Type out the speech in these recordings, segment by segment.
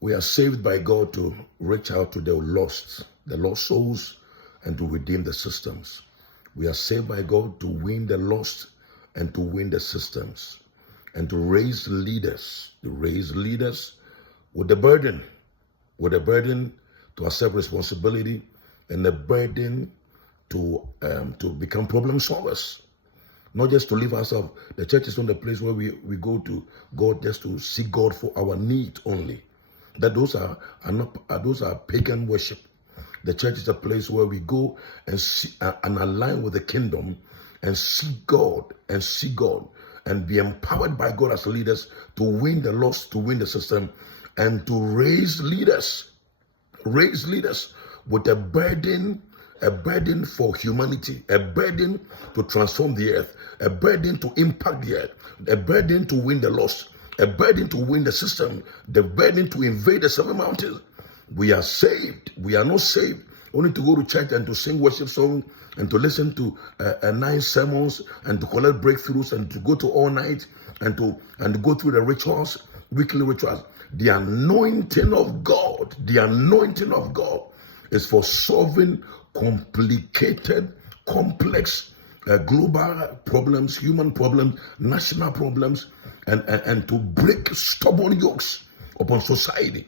We are saved by God to reach out to the lost souls, and to redeem the systems. We are saved by God to win the lost and to win the systems, and to raise leaders with the burden to accept responsibility, and the burden to become problem solvers. Not just to live ourselves. The church is not the place where we go to God just to seek God for our need only. That those are pagan worship. The church is a place where we go and see, and align with the kingdom, and seek God and be empowered by God as leaders to win the lost, to win the system, and to raise leaders with a burden for humanity, a burden to transform the earth, a burden to impact the earth, a burden to win the lost, a burden to win the system, the burden to invade the seven mountains. We are saved. We are not saved only to go to church and to sing worship songs and to listen to nice sermons and to collect breakthroughs and to go to all night and to go through the rituals, weekly rituals. The anointing of God is for solving complicated, complex global problems, human problems, national problems, and to break stubborn yokes upon society.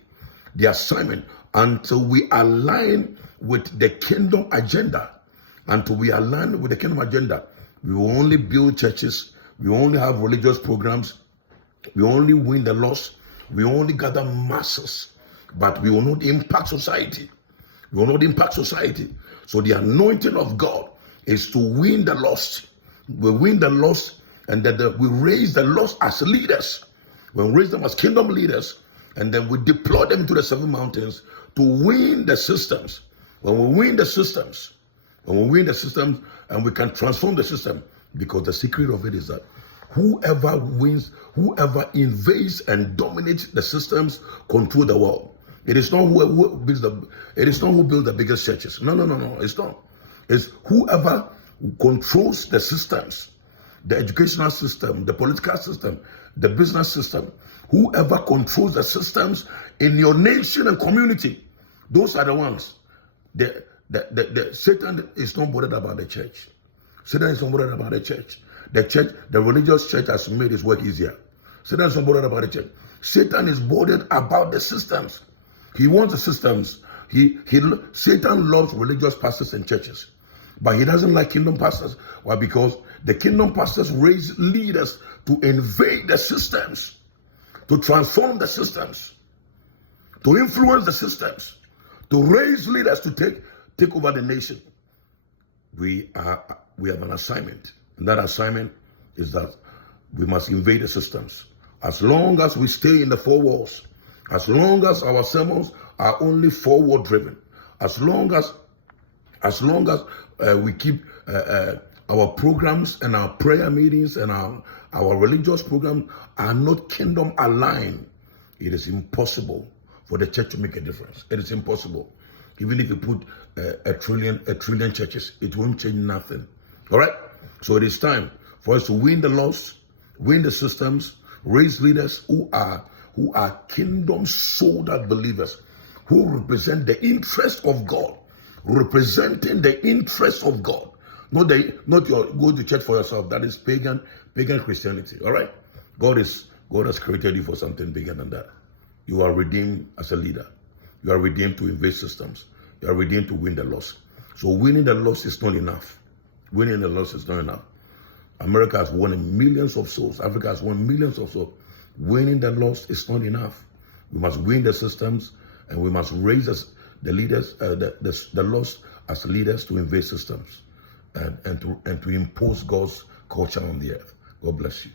The assignment, until we align with the kingdom agenda, we will only build churches, we will only have religious programs, we will only win the lost, we will only gather masses, but we will not impact society. So the anointing of God is to win the lost. We win the lost, and then we raise the lost as leaders. We raise them as kingdom leaders, and then we deploy them to the seven mountains to win the systems. When we win the systems, and we can transform the system, because the secret of it is that whoever wins, whoever invades and dominates the systems, control the world. It is not who builds the biggest churches. No, it's not. It's whoever controls the systems, the educational system, the political system, the business system. Whoever controls the systems in your nation and community, those are the ones. Satan is not bothered about the church. Satan is not bothered about the church. The religious church has made his work easier. Satan is not bothered about the church. Satan is bothered about the systems. He wants the systems. Satan loves religious pastors and churches, but he doesn't like kingdom pastors. Why? Because the kingdom pastors raise leaders to invade the systems, to transform the systems, to influence the systems, to raise leaders to take over the nation. We have an assignment, and that assignment is that we must invade the systems. As long as we stay in the four walls, as long as our sermons are only forward driven, as long as we keep our programs and our prayer meetings and our religious programs are not kingdom aligned, it is impossible for the church to make a difference. It is impossible. Even if you put a trillion churches, it won't change nothing. All right? So it is time for us to win the lost, win the systems, raise leaders who are kingdom sold out believers, who represent the interest of God, representing the interest of God. Not your go to church for yourself. That is pagan Christianity. All right? God has created you for something bigger than that. You are redeemed as a leader. You are redeemed to invade systems. You are redeemed to win the lost. So winning the lost is not enough. Winning the lost is not enough. America has won millions of souls. Africa has won millions of souls. Winning the lost is not enough. We must win the systems, and we must raise the leaders, the lost as leaders to invade systems and to impose God's culture on the earth. God bless you.